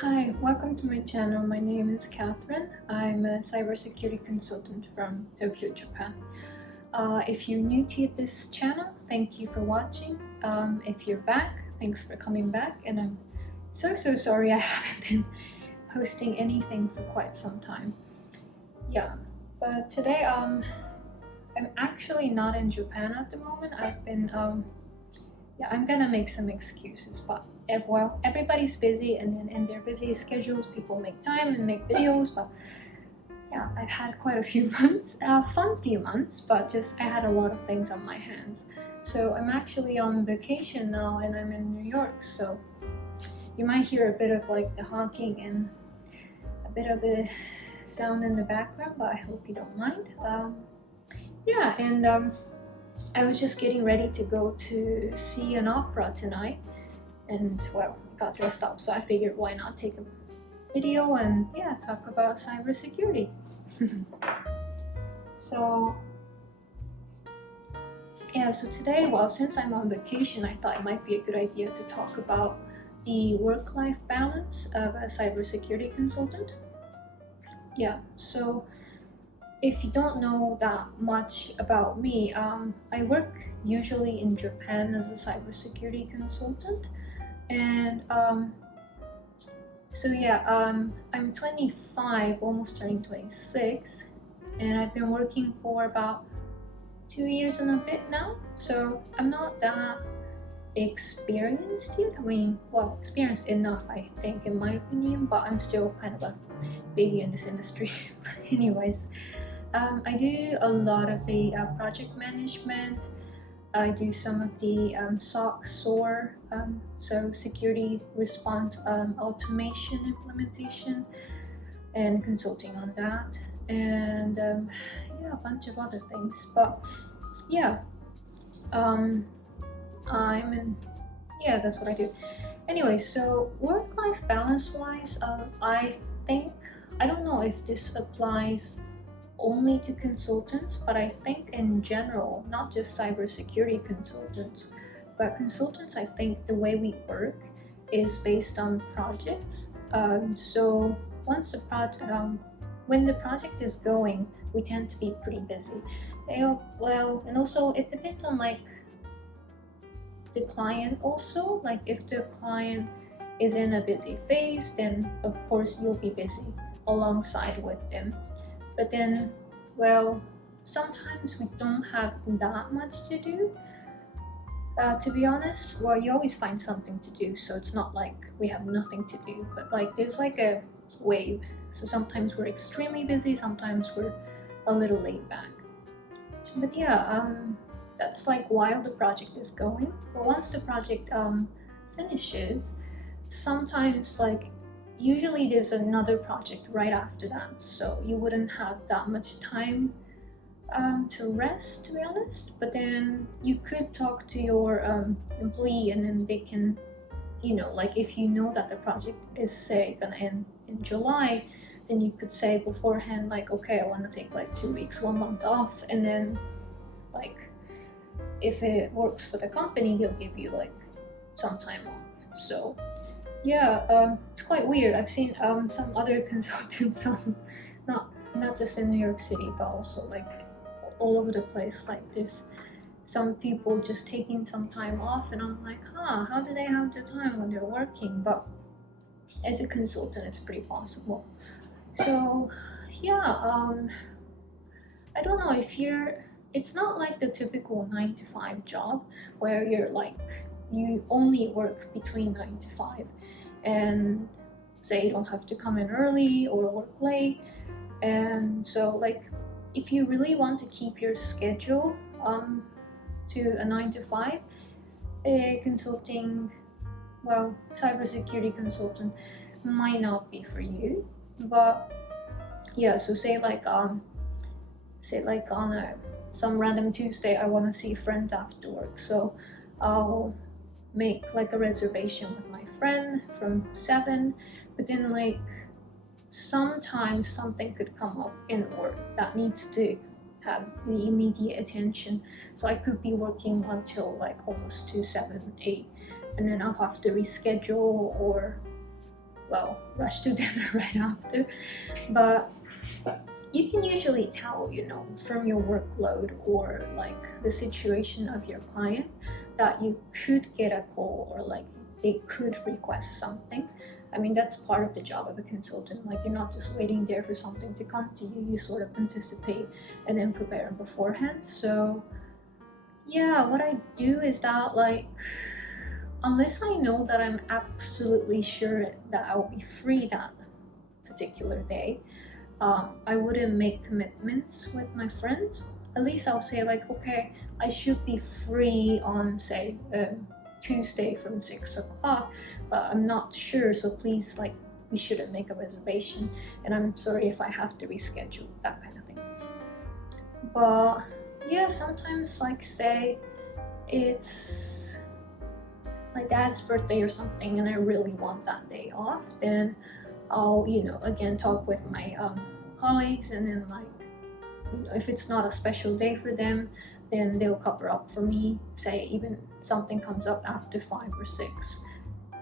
Hi, welcome to my channel. My name is Kathryn. I'm a cybersecurity consultant from Tokyo, Japan. If you're new to this channel, thank you for watching. If you're back, thanks for coming back. And I'm so sorry I haven't been posting anything for quite some time. Yeah, but today I'm actually not in Japan at the moment. I'm gonna make some excuses, but well, everybody's busy, and then in their busy schedules, people make time and make videos. But yeah, I've had quite a few months, fun few months, but just I had a lot of things on my hands. So I'm actually on vacation now, and I'm in New York. So you might hear a bit of like the honking and a bit of a sound in the background, but I hope you don't mind. Yeah, and I was just getting ready to go to see an opera tonight, and well, got dressed up, so I figured why not take a video and yeah, talk about cybersecurity. So yeah, so today, well, since I'm on vacation, I thought it might be a good idea to talk about the work-life balance of a cybersecurity consultant. Yeah, so if you don't know that much about me, I work usually in Japan as a cybersecurity consultant, and I'm 25, almost turning 26, and I've been working for about 2 years and a bit now. So I'm not that experienced yet. I mean, well, experienced enough, I think, in my opinion, but I'm still kind of a baby in this industry. Anyways, I do a lot of the project management. I do some of the SOC, so security response automation implementation and consulting on that, and yeah, a bunch of other things. But yeah, um, I'm in, yeah, that's what I do. Anyway, so work-life balance-wise, I think, I don't know if this applies only to consultants, but I think in general, not just cybersecurity consultants, but consultants, I think the way we work is based on projects. So once the project, when the project is going, we tend to be pretty busy. Well, and also it depends on like the client also. Like if the client is in a busy phase, then of course you'll be busy alongside with them. But then, well, sometimes we don't have that much to do. To be honest, well, you always find something to do, so it's not like we have nothing to do, but like there's like a wave. So sometimes we're extremely busy, sometimes we're a little laid back. But yeah, that's like while the project is going. But once the project finishes, sometimes like usually there's another project right after that, so you wouldn't have that much time to rest, to be honest. But then you could talk to your employee, and then they can, like if you know that the project is say gonna end in July, then you could say beforehand like, okay, I want to take like 2 weeks, 1 month off, and then like if it works for the company, they'll give you like some time off. So yeah, it's quite weird. I've seen some other consultants, not just in New York City, but also like all over the place. Like there's some people just taking some time off, and I'm like, how do they have the time when they're working? But as a consultant, it's pretty possible. So yeah, I don't know if you're. It's not like the typical 9 to 5 job where you're like you only work between 9 to 5, and say you don't have to come in early or work late. And so like if you really want to keep your schedule to a 9 to 5, a consulting, well, cybersecurity consultant might not be for you. But yeah, so say like on a some random Tuesday I want to see friends after work, so I'll make like a reservation with my friend from 7. But then like sometimes something could come up in work that needs to have the immediate attention, so I could be working until like almost to 7, 8, and then I'll have to reschedule, or rush to dinner right after. But you can usually tell, from your workload or like the situation of your client, that you could get a call or like they could request something. I mean, that's part of the job of a consultant. Like, you're not just waiting there for something to come to you, you sort of anticipate and then prepare beforehand. So yeah, what I do is that, like, unless I know that I'm absolutely sure that I will be free that particular day, I wouldn't make commitments with my friends. At least I'll say, like, okay, I should be free on, say, Tuesday from 6 o'clock, but I'm not sure, so please, like, we shouldn't make a reservation, and I'm sorry if I have to reschedule, that kind of thing. But yeah, sometimes, like, say it's my dad's birthday or something and I really want that day off, then I'll, again, talk with my colleagues, and then, like, if it's not a special day for them, then they'll cover up for me, say even something comes up after 5 or 6.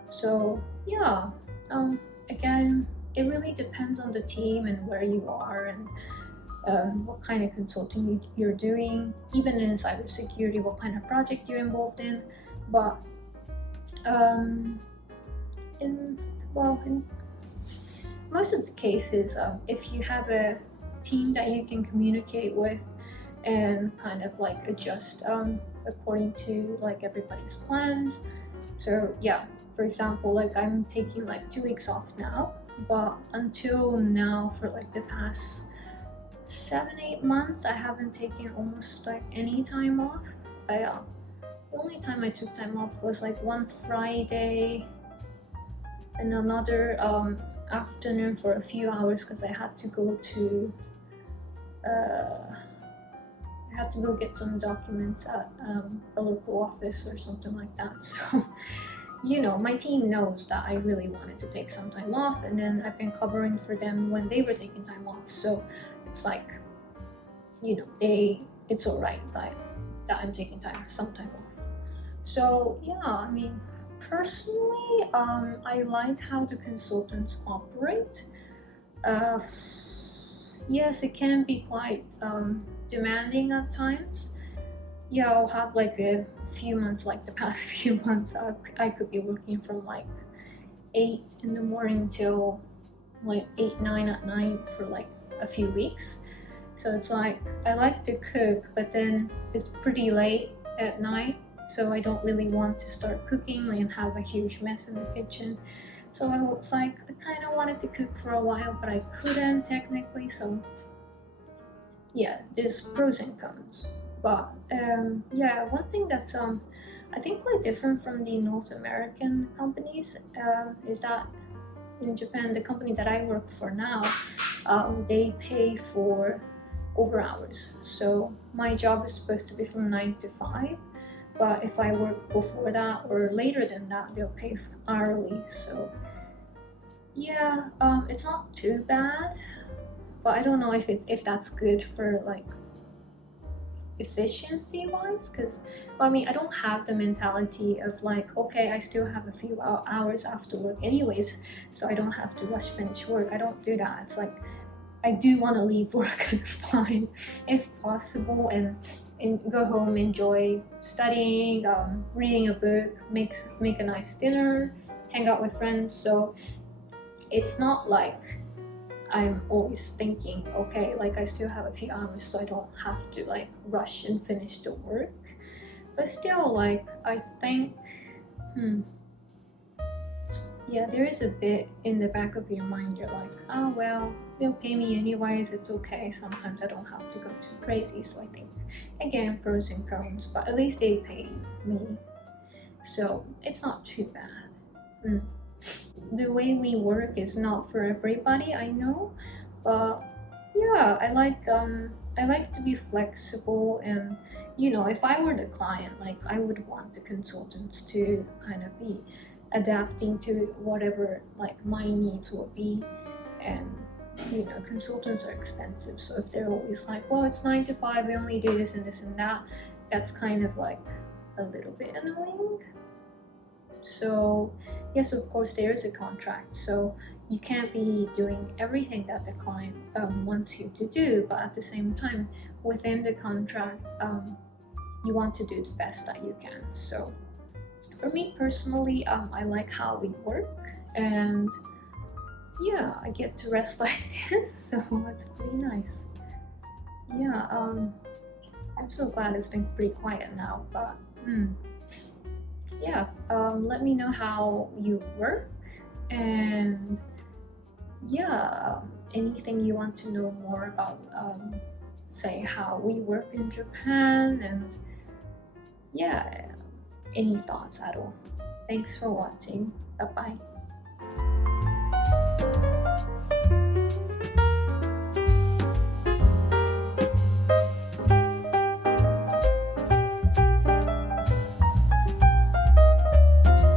So yeah, again, it really depends on the team and where you are, and what kind of consulting you're doing, even in cybersecurity, what kind of project you're involved in. But in most of the cases, if you have a team that you can communicate with and kind of like adjust according to like everybody's plans. So yeah, for example, like, I'm taking like 2 weeks off now, but until now, for like the past 7-8 months, I haven't taken almost like any time off. The only time I took time off was like one Friday and another afternoon for a few hours, because I had to go get some documents at a local office or something like that. So my team knows that I really wanted to take some time off, and then I've been covering for them when they were taking time off. So it's like, it's all right that I'm taking some time off. So yeah, I mean, personally, I like how the consultants operate. Yes, it can be quite demanding at times. Yeah, I'll have like a few months, like the past few months, I could be working from like 8 in the morning till like 8, 9 at night for like a few weeks. So it's like, I like to cook, but then it's pretty late at night, so I don't really want to start cooking and have a huge mess in the kitchen. So I was like, I kind of wanted to cook for a while, but I couldn't technically. So yeah, there's pros and cons. But yeah, one thing that's I think quite different from the North American companies is that in Japan, the company that I work for now, they pay for over hours. So my job is supposed to be from 9 to 5, but if I work before that or later than that, they'll pay hourly. So yeah, it's not too bad, but I don't know if that's good for like efficiency wise, because I mean, I don't have the mentality of like, okay, I still have a few hours after work anyways, so I don't have to rush finish work. I don't do that. It's like, I do want to leave work at 5 if possible, and go home, enjoy studying, reading a book, make a nice dinner, hang out with friends. So it's not like I'm always thinking, okay, like, I still have a few hours, so I don't have to like rush and finish the work. But still, like, I think, yeah, there is a bit in the back of your mind. You're like, oh well, they'll pay me anyways, it's okay. Sometimes I don't have to go too crazy. So I think, again, pros and cons, but at least they pay me, so it's not too bad. The way we work is not for everybody, I know, but yeah, I like to be flexible, and if I were the client, like, I would want the consultants to kind of be adapting to whatever like my needs will be. And consultants are expensive, so if they're always like, well, it's 9 to 5, we only do this and this and that, that's kind of like a little bit annoying. So yes, of course there is a contract, so you can't be doing everything that the client wants you to do, but at the same time within the contract, you want to do the best that you can. So for me personally, I like how we work, and yeah, I get to rest like this, so it's pretty nice. Yeah, I'm so glad it's been pretty quiet now, but yeah, let me know how you work, and yeah, anything you want to know more about, say how we work in Japan, and yeah, any thoughts at all. Thanks for watching. Bye bye.